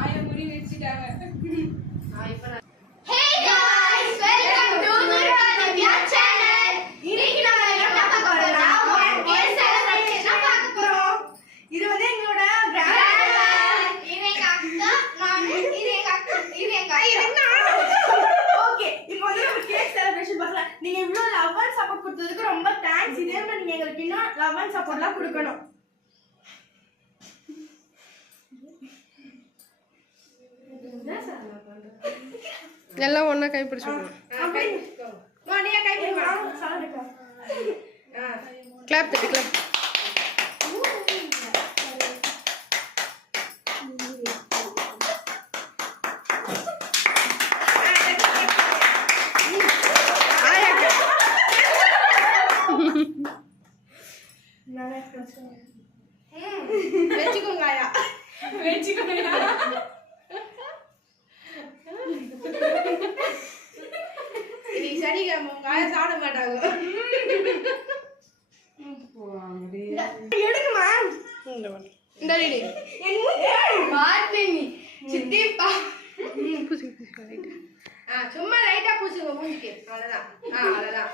ஆயிரம் முடி வச்சுட்டாங்க இப்போ நீங்க இவ்வளவு லவ் அண்ட் சப்போர்ட் கொடுத்ததுக்கு ரொம்ப தேங்க்ஸ் இதே மாதிரி நீங்க எங்களுக்கு இன்னும் லவ் அண்ட் சப்போர்ட்லாம் கொடுக்கணும். எல்லாம் ஒண்ணா கை பிடிச்சுக்கணும் அப்படி மணியா கை பிடி ஆ, சாப்பிடுக்கா. கிளாப் தட்டி கிளாப். வச்சுக்கோங்க வச்சுக்கோங்க ஆயா சாப்பிட மாட்டாங்க. எடுக்குமா? இந்த சித்திப்பா. பூசி பூசி. ஆ. சும்மா லைட்டா பூசுங்க மூஞ்சிக்கு. அவ்வளவுதான். ஆ அவ்வளவுதான்.